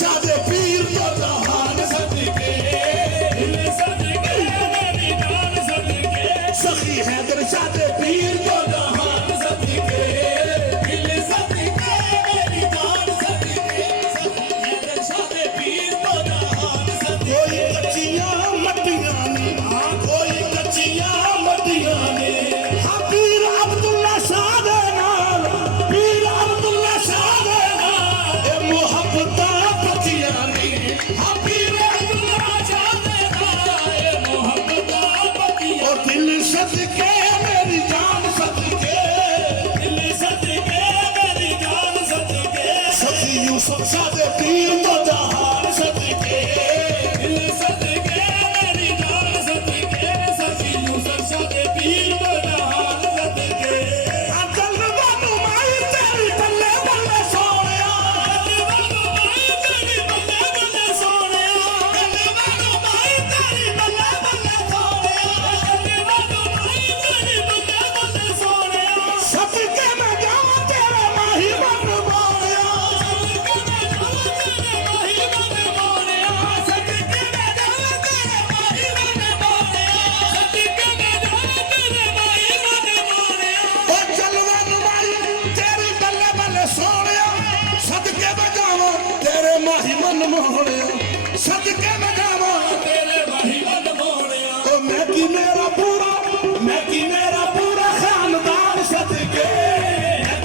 शादे पीर तो जहान सदके दिल सदके मेरी जान सदके सखी हैदर शादे पीर तो जहान सदके दिल सदके मेरी जान सदके सखी हैदर शादे पीर तो जहान सदके कोई कच्चियां मट्टियां ने कोई कच्चियां मट्टियां ने हाँ पीर अब्दुल्ला शाह दे नाल पीर अब्दुल्ला शाह दे नाल ए मोहब्बतां पतियां ने हाँ पीर अब्दुल्ला शाह दे नाल ए मोहब्बतां पतियां ओ दिल सदके मेरी जान सदके दिल सदके मेरी जान सदके सखी यूसुफ शाह दे पीर तो जहान सदके दिल सदके मेरी जान सदके सखी यूसुफ शाह दे पीर तो जहान सदके अकल वानू माई तेरी बल्ले बल्ले सोनिया वानू माई तेरी बल्ले बल्ले सोनिया वानू माई तेरी बल्ले बल्ले सोनिया वानू माई तेरी बल्ले बल्ले सोनिया सदके मैं जावां तेरे माही बन बोलिया सदके मैं जावां तेरे माही बन बोलिया सदके मैं जावां तेरे माही बन बोलिया सदके मैं जावां तेरे माही बन बोलिया ओ चलवन माई तेरी बल्ले बल्ले सोनिया सदके मैं जावां तेरे माही बन बोलिया सदके मैं जावां तेरे माही बन बोलिया ओ मैं की मेरा पूरा मैं की मेरा